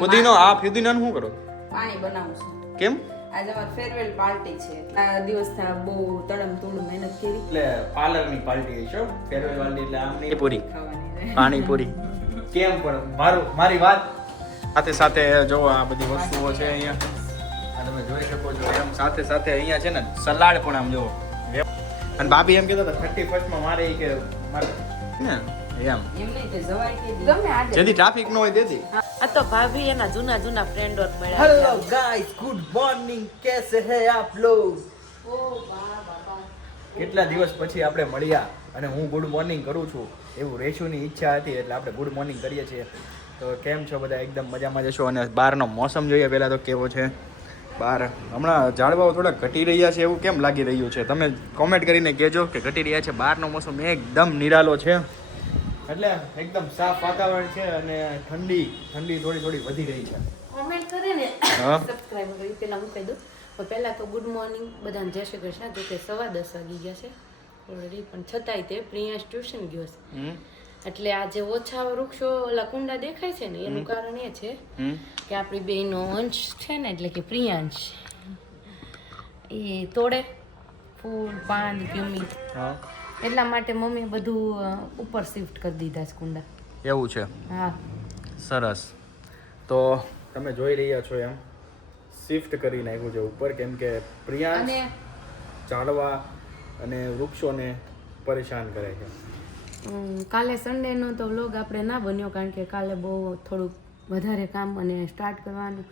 ફુદીનો આ ફુદીનાનું શું કરો? પાણી બનાવું છું. કેમ? આજે અમારી ફેરવેલ પાર્ટી છે. આ દિવસ બહુ તડમ તોડ મહેનત કરી. એટલે પાર્લરની પાર્ટી છે ફેરવેલ પાર્ટી એટલે આમ નહીં. પૂરી પાણી પૂરી પાણીપુરી. કેમ પણ? મારું મારી વાત. સાથે સાથે જો આ બધી વસ્તુઓ છે અહીંયા. આ તમે જોઈ શકો છો. એમ સાથે સાથે અહીંયા છે ને સલાડ પણ આમ જો. અને ભાભી એમ કહેતા હતા થર્ટી ફર્સ્ટમાં મારે કે મારે. ને? એમ. જેથી ટ્રાફિક ન હોય તેથી. આ તો ભાભી એના જૂના જૂના ફ્રેન્ડો મળ્યા હેલો ગાઈસ ગુડ મોર્નિંગ કેસે હે આપ લોગ? કેટલા દિવસ પછી આપણે મળ્યા અને હું ગુડ મોર્નિંગ કરું છું એવું રેશુની ઈચ્છા હતી એટલે આપણે ગુડ મોર્નિંગ કરીએ છીએ. તો કેમ છો બધા? એકદમ મજામાં જશો અને બહારનો મોસમ જોઈએ પહેલાં તો કેવો છે? બહાર. હમણાં ઝાડવાઓ થોડા ઘટી રહ્યા છે એવું કેમ લાગી રહ્યું છે? તમે કોમેન્ટ કરીને કહેજો કે ઘટી રહ્યા છે. બહારનો મોસમ એકદમ નિરાલો છે. એટલે એકદમ સાફ વાતાવરણ છે અને ઠંડી ઠંડી થોડી થોડી વધી રહી છે. કોમેન્ટ કરે ને સબસ્ક્રાઇબ કરી પેલા મૂકી દઉં. પણ પહેલા તો ગુડ મોર્નિંગ બધાને જય શ્રી કૃષ્ણ જો કે સવા દસ વાગી ગયા છે ઓલરેડી પણ છતાંય તે પ્રિયાંશ ટ્યુશન ગયો છે. એટલે આ જે ઓછા વૃક્ષો ઓલા કુંડા દેખાય છે ને એનું કારણ એ છે હમ. કે આપણી બેનો અંશ છે ને એટલે કે પ્રિયાંશ એ તોડે ફૂલ પાન ગમી હા. એટલા માટે મમ્મીએ બધું ઉપર શિફ્ટ કરી દીધા છે કુંડા. એવું છે? હા. સરસ. તો તમે જોઈ રહ્યા છો એમ શિફ્ટ કરી નાખ્યું છે ઉપર કેમ કે પ્રિયા અને ઝાડવા અને વૃક્ષોને પરેશાન કરે છે. કાલે સન્ડેનો તો વ્લોગ આપણે ના બન્યો કારણ કે કાલે બહુ થોડુંક વધારે કામ અને સ્ટાર્ટ કરવાનું.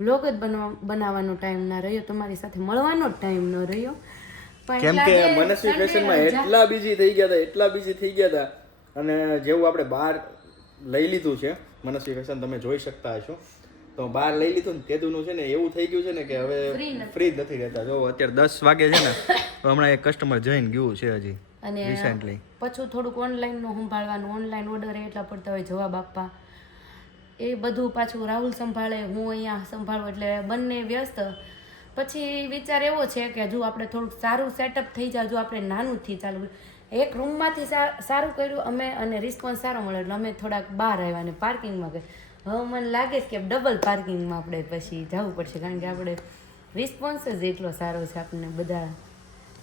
વ્લોગ જ બનવા બનાવવાનો ટાઈમ ના રહ્યો તમારી સાથે મળવાનો જ ટાઈમ ન રહ્યો. કેમ કે મનસ્વી ફેશનમાં એટલા બીજી થઈ ગયા હતા એટલા બીજી થઈ ગયા હતા. અને જેવું આપણે બહાર લઈ લીધું છે મનસ્વી ફેશન તમે જોઈ શકતા હશો. તો બહાર લઈ લીધું ને તેદુનું છે ને એવું થઈ ગયું છે ને કે હવે ફ્રી નથી. રહેતા. જો અત્યારે દસ વાગે છે ને હમણાં એક કસ્ટમર જઈને ગયું છે હજી અને રિસેન્ટલી પછી થોડુંક ઓનલાઈનનું સંભાળવાનું ઓનલાઈન ઓર્ડર એટલા પડતા હોય જવાબ આપવા. એ બધું પાછું રાહુલ સંભાળે હું અહીંયા સંભાળું એટલે બંને વ્યસ્ત. પછી વિચાર એવો છે કે હજુ આપણે થોડુંક સારું સેટઅપ થઈ જાય હજુ આપણે નાનુંથી ચાલુ એક રૂમમાંથી સારું કર્યું અમે અને રિસ્પોન્સ સારો મળ્યો એટલે અમે થોડાક બહાર આવ્યા અને પાર્કિંગમાં ગયા. હવે મને લાગે છે કે ડબલ પાર્કિંગમાં આપણે પછી જવું પડશે કારણ કે આપણે રિસ્પોન્સ જ એટલો સારો છે આપણને બધા.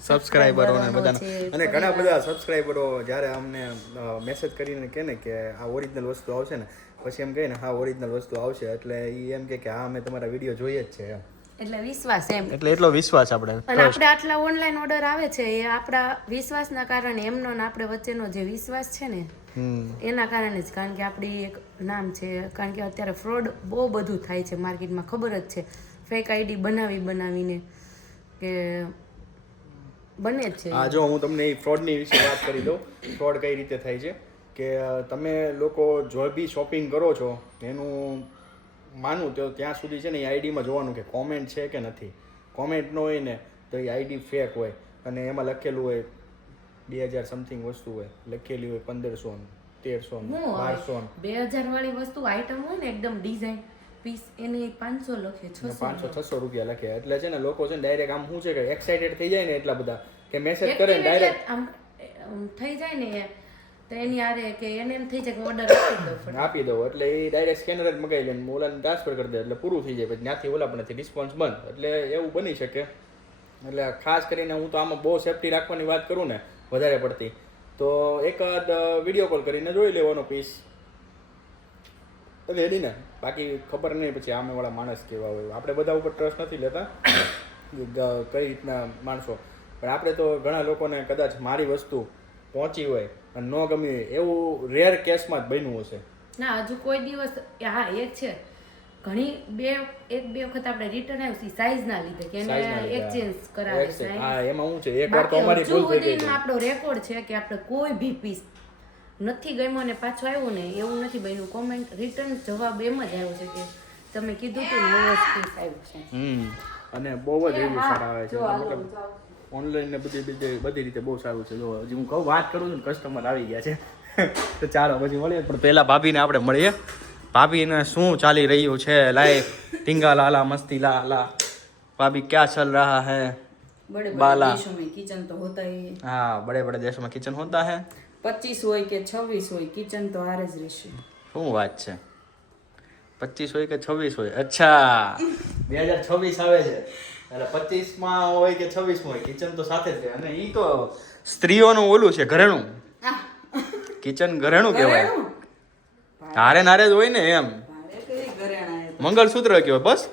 સબસ્ક્રાઇબરો ને બધા અને ઘણા બધા સબસ્ક્રાઇબરો જ્યારે અમને મેસેજ કરીને કહે ને કે આ ઓરિજિનલ વસ્તુ આવશે ને પછી એમ કહે ને હા ઓરિજિનલ વસ્તુ આવશે. એટલે એ એમ કે હા અમે તમારા વીડિયો જોઈએ જ છે. એમ. એટલે વિશ્વાસ એમ. એટલે એટલો વિશ્વાસ આપણે અને આપણે આટલા ઓનલાઈન ઓર્ડર આવે છે એ આપણા વિશ્વાસના કારણે એમનો ને આપણે વચ્ચેનો જે વિશ્વાસ છે ને એના કારણે જ. કારણ કે આપણી એક નામ છે કારણ કે અત્યારે ફ્રોડ બહુ બધું થાય છે માર્કેટમાં ખબર જ છે. ફેક આઈડી બનાવી બનાવીને કે બને જ છે. હા જો હું તમને એ ફ્રોડની વિશે વાત કરી દઉં. ફ્રોડ કઈ રીતે થાય છે? કે તમે લોકો જો બી શોપિંગ કરો છો એનું માનું તો ત્યાં સુધી છે ને એ આઈડીમાં જોવાનું કે કોમેન્ટ છે કે નથી. કોમેન્ટ ન હોય ને તો એ આઈડી ફેક હોય અને એમાં લખેલું હોય બે હજાર સમથિંગ વસ્તુ હોય લખેલી હોય પંદરસો તેરસો બારસો બે હજાર વાળી વસ્તુ આઈટમ હોય ને એકદમ ડિઝાઇન પીસ એને પાંચસો લખે છસો પાંચસો છસો રૂપિયા લખે. એટલે છે ને લોકો છે ને ડાયરેક્ટ આમ શું છે કે એક્સાઇટેડ થઈ જાય ને એટલા બધા કે મેસેજ કરે ને ડાયરેક્ટ આમ થઈ જાય ને તો એની આરે કે એને એમ થઈ જાય કે ઓર્ડર આપી દઉં આપી દઉં, એટલે એ ડાયરેક્ટ સ્કેનર જ મગાવી લે ઓલાને ટ્રાન્સફર કરી દે, એટલે પૂરું થઈ જાય. ત્યાંથી ઓલા પણ રિસ્પોન્સ બંધ. એટલે એવું બની શકે. એટલે ખાસ કરીને હું તો આમાં બહુ સેફટી રાખવાની વાત કરું ને, વધારે પડતી. તો એકાદ વીડિયો કોલ કરીને જોઈ લેવાનો પીસ એટલે એની ને, બાકી ખબર નહીં પછી આમે વાળા માણસ કેવા હોય. આપણે બધા ઉપર ટ્રસ્ટ નથી લેતા કઈ રીતના માણસો. પણ આપણે તો ઘણા લોકોને કદાચ મારી વસ્તુ પહોંચી હોય અને ન ગમી એવું રેર કેસમાં જ બન્યું હશે. ના હજુ કોઈ દિવસ હા એક છે. ઘણી બે એક બે વખત આપણે રિટર્ન આવ્યું સાઈઝ ના લીધે કે એને એક્સચેન્જ. કરાવે Exchange. હા એમાં શું છે એક વાર તો અમારી ભૂલ થઈ ગઈ આપણો રેકોર્ડ છે કે આપણે કોઈ ભી પીસ નથી ગમ્યો ને પાછો આવ્યો ને એવું નથી બન્યું. કોમેન્ટ રિટર્ન જવાબ એમ જ આવ્યો છે કે તમે કીધું કે નવો પીસ આવ્યો છે. હમ અને બહુ જ રિવ્યુ સારા આવે છે. ઓનલાઈન ને બધી રીતે બધી રીતે બહુ સારું છે. જો હજી હું કહું વાત કરું છું ને કસ્ટમર આવી ગયા છે. તો ચાલો પછી મળીએ. પણ પહેલાં ભાભીને આપણે મળીએ. ભાભીને શું ચાલી રહ્યું છે લાઈફ ટીંગા લાલા મસ્તી લાલા ભાભી ક્યાં ચલ રહા હે? બાલા. કિચન તો હોતા હા બડે બડે દેશોમાં કિચન હોતા હે? પચીસ હોય કે છવ્વીસ હોય કિચન તો હારે જ રહેશે. શું વાત છે? પચીસ હોય કે છવ્વીસ હોય? અચ્છા. બે હજાર છવ્વીસ આવે છે. એટલે પચીસમાં હોય કે છવ્વીસમાં હોય કિચન તો સાથે જ છે અને એ તો સ્ત્રીઓનું ઓલું છે ઘરેણું. કિચન ઘરેણું કહેવાય? હારે નારે જ હોય ને એમ. ભારે કઈ ઘરેણા એ તો. મંગળસૂત્ર કહેવાય બસ.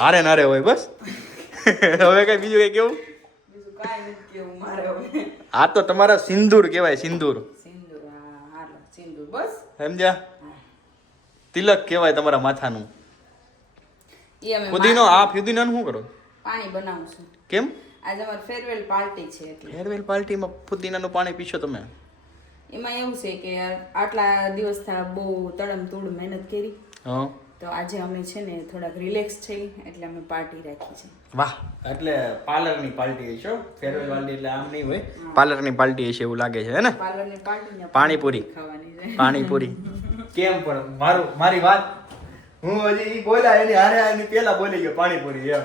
હારે નારે હોય બસ. હવે કઈ બીજું કઈ કેવું? બીજું કાંઈ નથી કેવું મારે હવે. આ તો તમારા સિંદૂર કહેવાય સિંદૂર. સમજ્યા? તિલક કહેવાય તમારા માથાનું. મા- આ ફુદીનાનું શું કરો? પાણી બનાવશું. કેમ? આજે અમારે ફેરવેલ પાર્ટી છે એટલે. ફેરવેલ પાર્ટીમાં ફુદીનાનું પાણી પીશો તમે? એમાં એવું છે કે આટલા દિવસ બહુ તડમ તૂડ મહેનત કરી. હા. તો આજે અમે છે ને થોડાક રિલેક્સ થઈ એટલે અમે પાર્ટી રાખી છે. વાહ. એટલે પાર્લરની પાર્ટી હશે ફેરવેલ પાર્ટી એટલે આમ નહીં હોય. પાર્લરની પાર્ટી હશે એવું લાગે છે હે ને? પાર્લરની પાર્ટી પાણીપુરી. ખાવાની છે. પાણીપુરી. કેમ પણ મારું મારી વાત હું હજી ઈ બોલ્યા એની હારે એની પેલા બોલી ગયો પાણીપુરી એમ.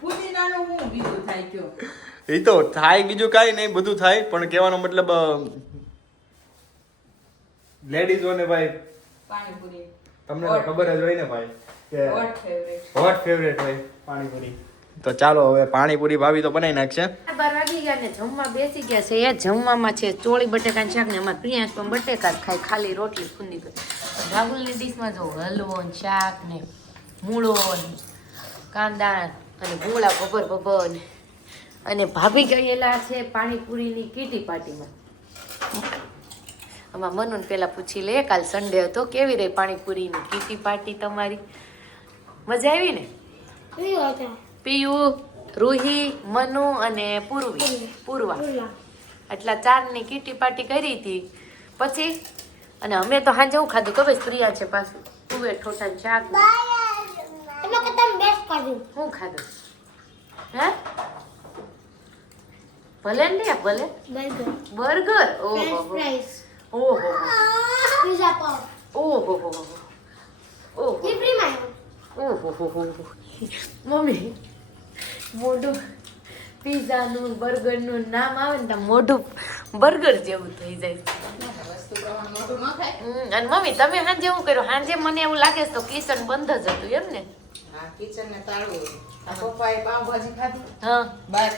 ફુદીનાનું હું બીજું થાય કયો? એ તો થાય બીજું કાંઈ નહીં બધું થાય પણ કહેવાનો મતલબ લેડીઝોને ભાઈ. પાણીપુરી. તમને તો ખબર જ હોય ને ભાઈ કે વોટ ફેવરેટ હોટ ફેવરેટ હોય પાણીપુરી. તો ચાલો હવે પાણીપુરી ભાભી તો બનાવી નાખશે. બાર વાગી ગયા ને જમવા બેસી ગયા છે. એ જમવામાં છે ચોળી બટેકાનું શાક ને અમારે પ્રિયાંશ પણ બટેકા જ ખાય. ખાલી રોટલી ખૂંદી ગઈ રાહુલની ડીશમાં જો હલવો ને શાક ને મૂળો ને કાંદા અને ભૂંગળા ભભર ભભર ને. અને ભાભી ગયેલા છે પાણીપુરીની કીટી પાર્ટીમાં. આમાં મનુને પેલા પૂછી લે કાલ સન્ડે હતો કેવી રહી પાણીપુરીની કીટી પાર્ટી તમારી? મજા આવી ને? પિયુ રૂહી મનુ અને પૂર્વી પૂર્વા. એટલા ચારની કીટી પાટી કરી હતી. પછી અને અમે તો સાંજે હું ખાધું ખબર પ્રિયા છે પાછું. તુવે ઠોઠા શાક ને. શું ખાધું. હે ભલે ને ભલે. બર્ગર. ઓહો ઓહો ઓહો ઓહો. ઓહો મમ્મી. મોઢું પીઝાનું બર્ગરનું નામ આવે ને મોઢું બર્ગર જેવું થઈ જાય. અને મમ્મી તમે સાંજે એવું કર્યું? સાંજે મને એવું લાગે છે તો કિચન બંધ જ હતું એમ ને? હા કિચન ને તાળું આ પપ્પાએ પાઉભાજી ખાધી. હા. બાર.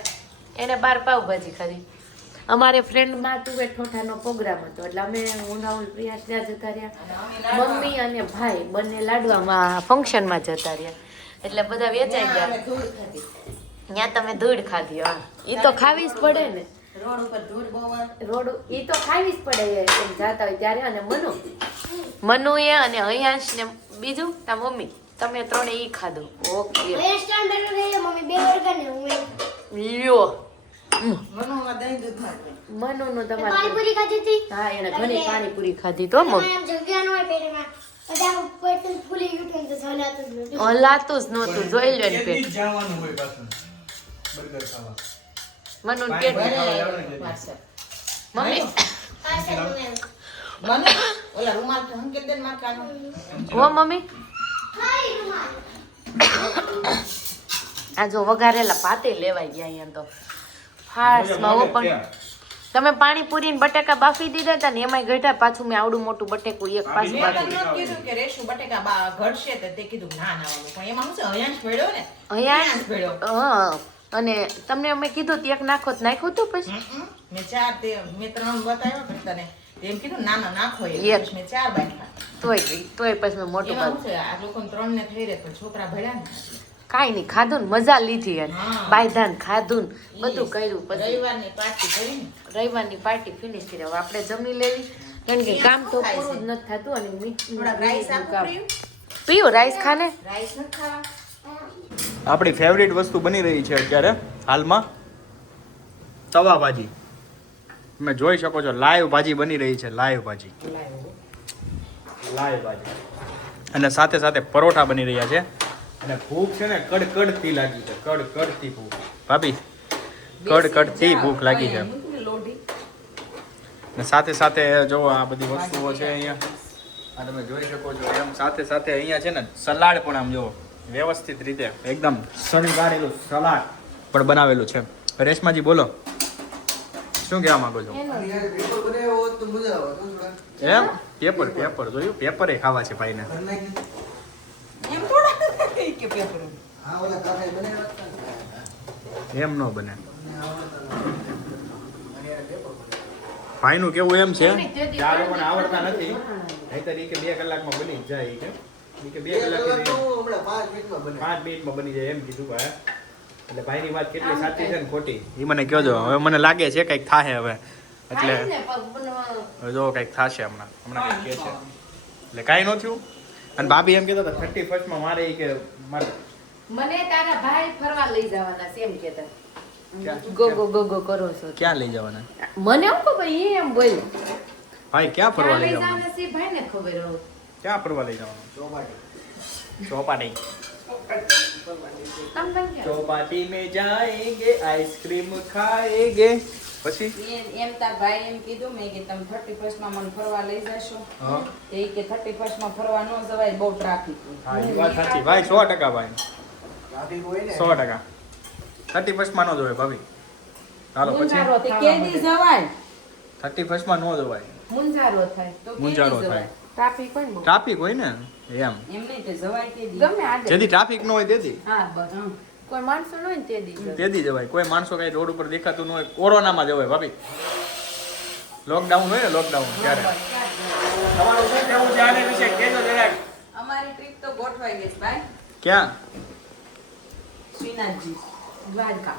એને બાર પાવભાજી ખાધી. અમારે ફ્રેન્ડમાં તુવે ઠોઠાનો પ્રોગ્રામ હતો એટલે અમે ઉનાઉલ પ્રિયા ત્યાં જતા રહ્યા. મમ્મી અને ભાઈ બંને લાડવામાં ફંક્શનમાં જતા રહ્યા. એટલે બધા વેચાઈ ગયા. ત્યાં તમે ધૂળ ખાધી હા. એ તો ખાવી જ પડે ને. રોડ ઉપર ધૂળ બહુ રોડ એ તો ખાવી જ પડે એમ જાતા હોય ત્યારે અને મનુ. મનુ એ અને હયાંશ ને બીજું તા મમ્મી. તમે ત્રણે ઈ ખાધું. ઓકે. લ્યો. મનુમાં દહીં દૂધ નાખે. મનુનું તમારે હા એને ઘણી પાણીપુરી ખાધી તો મમ્મી હલાતું જ નહોતું જોઈ લો ને પેટ. જવાનું હોય પાછું. બર્ગર ખાવા મનુનું પેટ મમ્મી? મનુ, ઓલા રૂમાલ તો મમ્મી? આ જો વઘારેલા પાતે લેવાઈ ગયા અહીંયા તો. ફાસ્ટમાં પણ તમે પાણીપુરી ને બટેકા બાફી દીધા હતા ને એમાંય ગઢા પાછું મેં આવડું મોટું બટેકું એક પાછું બાફી તમને કીધું કે રેશુ બટેકા બા- ઘડશે તે કીધું ના ના પણ એમાં શું છે હયાંશ ભેળ્યો ને? અહીંયા ભેળ્યો. હા. અને તમને મેં કીધું એક નાખો તો નાખ્યું તું પછી. મેં ચાર તે મેં ત્રણ બતાવ્યો પણ તને એમ કીધું ના ના નાખો એક. મેં ચાર બાંધ્યા. તોય તોય પછી મેં મોટું બાંધ્યું આ લોકો ત્રણ ને થઈ રહે પણ છોકરા ભળ્યા ને. કાંઈ નહીં ખાધું ને મજા લીધી એને. બાયધાન ખાધું ને બધું કર્યું પછી. રવિવારની પાર્ટી કરી રવિવારની પાર્ટી ફિનિશ કરી. હવે આપણે જમી લેવી. કારણ કે કામ તો પૂરું જ નથી થતું અને મીઠું રાઈસ પીવું રાઈસ ખાને? રાઈસ નથી ખાવા. આપણી ફેવરિટ વસ્તુ બની રહી છે અત્યારે હાલમાં તવા ભાજી તમે જોઈ શકો છો લાઈવ ભાજી બની રહી છે લાઈવ ભાજી. લાઈવ ભાજી. અને સાથે સાથે પરોઠા બની રહ્યા છે. અને ભૂખ છે ને કડકડતી લાગી છે કડકડતી ભૂખ. ભાભી કડકડતી ભૂખ લાગી છે. અને સાથે સાથે જો આ બધી વસ્તુઓ છે અહીંયા. આ તમે જોઈ શકો છો એમ સાથે સાથે અહીંયા છે ને સલાડ પણ આમ જો વ્યવસ્થિત રીતે. એકદમ શણગારેલું સલાડ. પણ બનાવેલું છે. રેશમાજી બોલો. શું કહેવા માંગો છો? એમ? પેપર પેપર જોયું? પેપરે ખાવા છે ભાઈને. કે પેપર. હા ઓલા કાકાએ બનાવ્યા હતા ને. એમ ન બને. ભાઈનું કેવું એમ છે? કે આ લોકોને આવડતા નથી. નહીંતર એ કે બે કલાકમાં બની જાય કે કે બે બે કલાક હમણાં પાંચ મિનિટમાં બને. પાંચ મિનિટમાં બની જાય એમ કીધું ભાઈ. એટલે ભાઈની વાત કેટલી સાચી છે ને ખોટી? એ મને કહો હવે મને લાગે છે કંઈક થાશે હવે. એટલે હવે જો કંઈક થશે હમણાં. હમણાં કંઈક કહે છે. એટલે કાંઈ ન થયું. અને ભાભી એમ કહેતા હતા થર્ટી ફર્સ્ટમાં મારે એ કે મારે મને તારા ભાઈ ફરવા લઈ જવાના છે એમ કેતા ક્યાં? ગો ગો ગો ગો કરો છો. ક્યાં લઈ જવાના? મને એમ કહો ભાઈ એ એમ બોલ ભાઈ ક્યાં ફરવા લઈ જવાના? જવાના છે ભાઈ ને ખબર હોય. ક્યાં ફરવા લઈ જવાનું? ચોપાટી. ચોપાટી. મેં જાયેંગે આઈસ્ક્રીમ ખાયેંગે. પછી? એમ તાર ભાઈ એમ કીધું મેં કે તમે થર્ટી ફર્સ્ટમાં મને ફરવા લઈ જશો. એ કે થર્ટી ફર્સ્ટમાં ફરવા ન જવાય બહુ ટ્રાફિક ભાઈ સો ટકા ભાઈ. સો ટકા. થર્ટી ફર્સ્ટમાં નો જવાય ભાભી. ચાલો પછી? કેદી જવાય? થર્ટી ફર્સ્ટમાં નો જવાય. મુંજારો થાય મુંજારો થાય. ટ્રાફિક હોય ને ટ્રાફિક હોય ને? એમ. એમ નહીં તે જવાય કેદી ગમે આડે જેથી ટ્રાફિક ન હોય તેથી હા બસ. કોઈ માણસો ન હોય ને તે દી. જવાય. કોઈ માણસો કઈ રોડ ઉપર દેખાતું ન હોય કોરોનામાં જવાય ભાભી. લોકડાઉન હોય ને લોકડાઉન ત્યારે. તમારું શું કેવું છે આને વિશે? કેજો જરાક. અમારી ટ્રીપ તો ગોઠવાઈ ગઈ છે ભાઈ. ક્યાં? શ્રીનાથજી. દ્વારકા.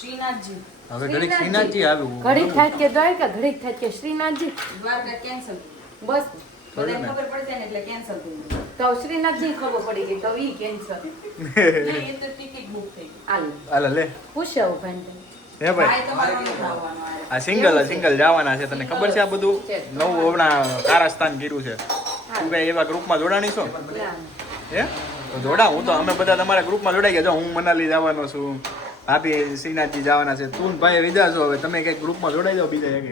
શ્રીનાથજી. હવે ઘડીક શ્રીનાથજી. આવ્યું. ઘડીક થાય કે દ્વારકા ઘડીક થાય કે શ્રીનાથજી. દ્વારકા કેન્સલ બસ. બધાને ખબર પડી ને એટલે કેન્સલ થઈ ગયું. તો શ્રીનાથજી ખબર પડી ગઈ તો ઈ કેન્સલ નહીં, એ તો ટિકિટ બુક થઈ ગઈ હાલ. લે. પૂછાવું ભાઈ હે ભાઈ. આ. સિંગલ સિંગલ જવાના છે તને ખબર છે આ બધું? નવું હમણાં કારસ્તાન કર્યું છે. તું કઈ એવા ગ્રુપમાં જોડાણી છો? હે? તો જોડા હું તો અમે બધા તમારા ગ્રુપમાં જોડાઈ ગયા. જો હું મનાલી જવાનો છું ભાભી શ્રીનાથજી જવાના છે તું ભાઈ વિદા છો હવે તમે કંઈક ગ્રુપમાં જોડાઈ જાઓ બીજા એક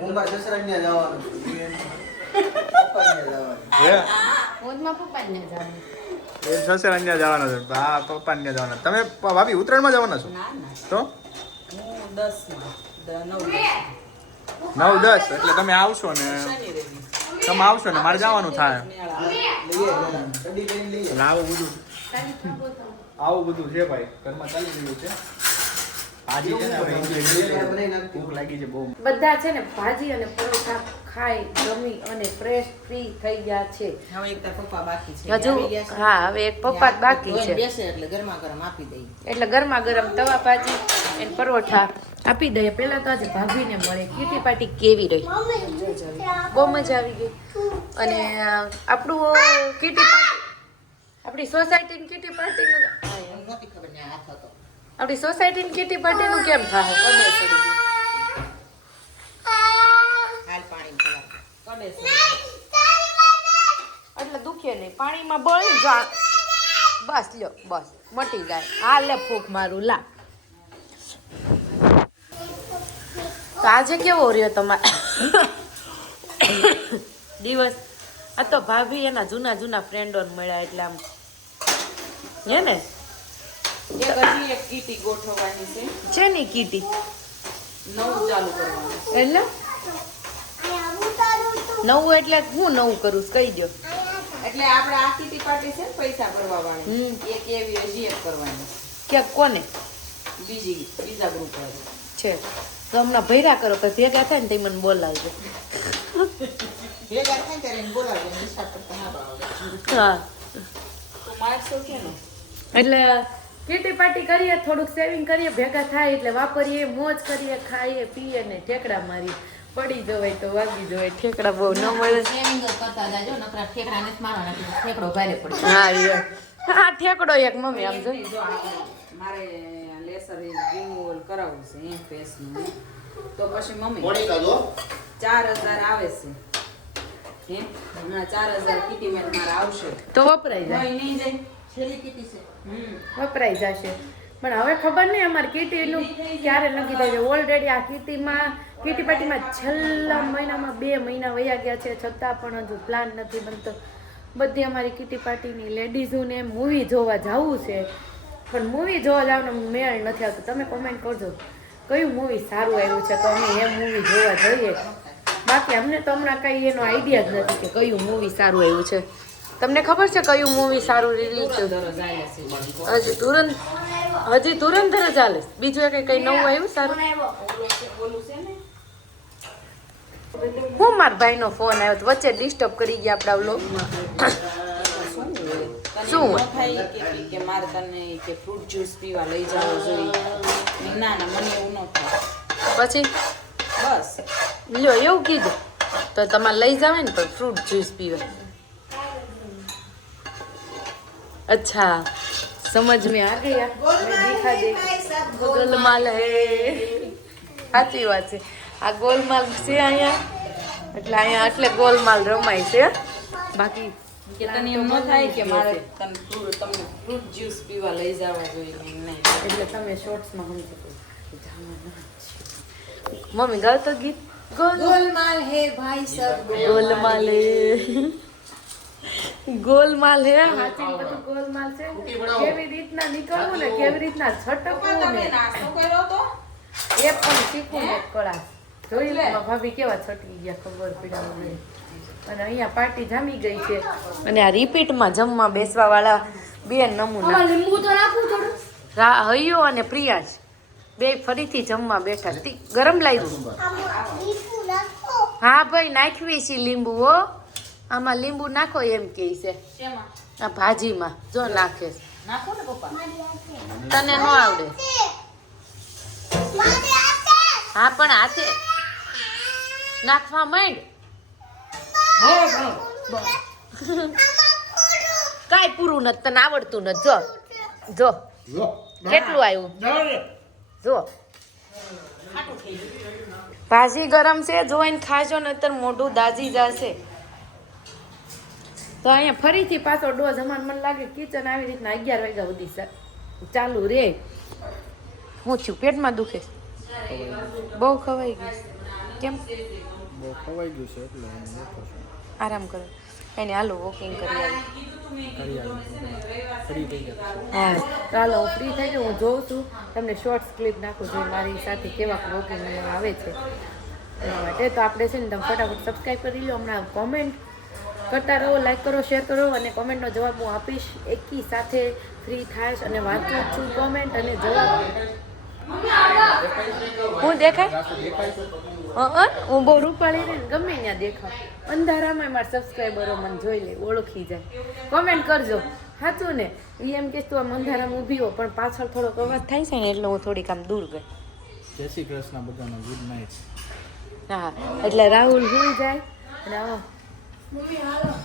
હું મારા સસરાને જવાનું છું. ત્યાં જવાનું. ને છે. હા પપ્પા ત્યાં જવાના. તમે પ- ભાભી ઉત્તરાયણમાં જવાના છો? ના ના. તો? નવ દસ એટલે તમે આવશો ને. તમે આવશો ને મારે જવાનું થાય. આવું બધું. આવું બધું છે ભાઈ. ઘરમાં ચાલી રહ્યું છે. ભાજી છે ને હવે enjoy કરીએ. ભૂખ લાગી છે બહુ. બધા છે ને ભાજી અને પરોઠા ખાઈ જમી અને ફ્રેશ ફ્રી થઈ ગયા છે. હવે એક પપ્પા બાકી છે. હજુ. હા હવે એક પપ્પા બાકી છે. બેસે એટલે ગરમા ગરમ આપી દઈએ. એટલે ગરમા ગરમ તવા ભાજી અને પરોઠા આપી દઈએ. પહેલા તો આજે ભાભીને મળે. કીટી પાટી કેવી રહી? બહુ મજા આવી ગઈ. અને આપણું કીટી પાર્ટી આપણી સોસાયટીની કીટી પાર્ટીનું આપણી સોસાયટીની કીટી પાર્ટીનું કેમ થાય કને ચડી ગયું. હાલ પાણી એટલે દુખે નહીં. પાણીમાં બળી જા. બસ લ્યો બસ. મટી જાય. આ લે ફૂક મારું લા. તો આજે કેવો રહ્યો તમારે દિવસ? આ તો ભાભી એના જૂના જૂના ફ્રેન્ડોને મળ્યા એટલે આમ. હે ને? એક કીટી ગોઠવવાની છે. છે ની કીટી? નવું ચાલુ કરવાનું. એટલે? નવું એટલે હું નવું કરું કહી દો એટલે આપણે આ કીટી પાર્ટી છે ને પૈસા ભરવા વાળી એક એવી હજી એક કરવાની. કે કોને? બીજી બીજા ગ્રુપ છે. તો હમણાં ભૈરા કરો કે ભેગા થાય ને તે મને બોલાવજો. ભેગા થાય ત્યારે બોલાવજો હા. એટલે કીટી પાર્ટી કરીએ થોડુંક સેવિંગ કરીએ ભેગા થાય એટલે વાપરીએ મોજ કરીએ ખાઈએ પીએ ને ઠેકડા મારીએ. પડી જવાય તો વાગી જવાય. ઠેકડા બહુ ન મળે. સેવિંગ જ કરતા જાજો નકરા ઠેકડા નથી મારવાના એટલે ઠેકડો ભારે પડે. હા એ હા ઠેકડો એક મમ્મી આમ જો. મારે લેસર રિમૂવલ કરાવવું છે એમ ફેસનું તો પછી મમ્મી. ચાર હજાર આવે છે. હે? હમણાં ચાર હજાર કીટી મેં મારે આવશે. તો વપરાય જાય. નહીં જાય. છેલ્લી કીટી છે. હમ. વપરાય જશે. પણ હવે ખબર નહીં અમારે કીટીનું ક્યારે નક્કી થાય છે. ઓલરેડી આ કીટીમાં કીટી પાર્ટીમાં છેલ્લા મહિનામાં બે મહિના વયા ગયા છે. છતાં પણ હજુ પ્લાન નથી બનતો. બધી અમારી કીટી પાર્ટીની લેડીઝોને મૂવી જોવા જવું છે. પણ મૂવી જોવા જવાનો મેળ નથી આવતો. તમે કોમેન્ટ કરજો. કયું મૂવી સારું આવ્યું છે તો અમે એ મૂવી જોવા જઈએ. બાકી અમને તો હમણાં કંઈ એનો આઈડિયા જ નથી કે કયું મૂવી સારું આવ્યું છે. તમને ખબર છે કયું મૂવી સારું રિલીઝ થયું? હજી તુરંત હજી તુરંત જ ચાલે. બીજું કઈ કઈ નવું આવ્યું સારું? હું મારા ભાઈનો ફોન આવ્યો તો વચ્ચે ડિસ્ટર્બ કરી ગયા આપણા વ્લોગમાં શું? થાય કે કે મારે તને કે ફ્રૂટ જ્યુસ પીવા લઈ જવો જોઈએ ના ના મને એવું ન થાય પછી? બસ. લ્યો એવું કીધું. તો તમારે લઈ જાવે ને પણ ફ્રૂટ જ્યુસ પીવા અચ્છા સમજ મેં આ गया દિખા દે. ગોલમાલ હે. સાચી વાત છે. આ ગોલમાલ છે અહીંયા. એટલે અહીંયા એટલે ગોલમાલ રમાય છે. બાકી કે તને એમ ન થાય કે મારે તને ફ્રૂટ તમને ફ્રૂટ જ્યુસ પીવા લઈ જવા જોઈએ નહીં. એટલે તમે શોર્ટ્સમાં સમજો મમ્મી ગાવ તો ગીત. ગોલ ગોલમાલ હે ભાઈ સબ ગોલમાલ હે. ગોલમાલ હે. બધું ગોલમાલ છે. કેવી રીતના નીકળવું ને કેવી રીતના છટકવું ને. એ પણ શીખવું ને કળા. જોઈ લે ભાભી કેવા છટકી ગયા ખબર પીડા અને અહીંયા પાર્ટી જામી ગઈ છે. અને આ રિપીટમાં જમવા બેસવા વાળા બે નમૂના લીંબુ તો નાખું થોડું. રા હૈયો અને પ્રિયાજ. બે ફરીથી જમવા બેઠા. તી ગરમ લાગ્યું. હા ભાઈ નાખવી છે લીંબુ હો. આમાં લીંબુ નાખો એમ કે છે. આ ભાજીમાં જો નાખે છે. નાખો ને પપ્પા. તને ન આવડે. હા પણ હાથે. નાખવા માંડ. કાંઈ પૂરું નથી તને આવડતું નથી. જો જો. કેટલું આવ્યું? જો. ભાજી ગરમ છે જોઈને ખાજો નહીતર મોઢું દાજી જશે. તો અહીંયા ફરીથી પાછો ડોઝ અમારે મને લાગે કિચન આવી રીતના અગિયાર વાગ્યા સુધી ચાલુ રે. હું છું પેટમાં દુખે? બહુ ખવાઈ ગયું. કેમ? બહુ ખવાઈ ગયું છે એટલે આરામ કરો. એને હાલો વોકિંગ કરી આવી ગયા હા. ચાલો હું ફ્રી થઈ જાઉં હું જોઉં છું. તમને શોર્ટ્સ ક્લિપ નાખું છું મારી સાથે કેવા વોકિંગ આવે છે. એના માટે તો આપણે છે ને તમે ફટાફટ સબસ્ક્રાઈબ કરી લો હમણાં કોમેન્ટ કરતા રહો લાઈક કરો શેર કરો અને કોમેન્ટનો જવાબ હું આપીશ. એકી સાથે ફ્રી થાઈશ અને વાંચું છું કોમેન્ટ અને જવાબ. હું દેખાય? હા હું બહુ રૂપાળી રહીને ગમે ત્યાં દેખાવ. અંધારામાં મારા સબસ્ક્રાઈબરો મને જોઈ લે ઓળખી જાય. કોમેન્ટ કરજો. સાચું ને? એ એમ કે તું આમ અંધારામાં ઊભી હો પણ પાછળ થોડોક અવાજ થાય છે ને એટલે હું થોડીક આમ દૂર ગઈ. જય શ્રી કૃષ્ણ બધાનો ગુડ નાઇટ હા એટલે રાહુલ સુઈ જાય. અને Mau 了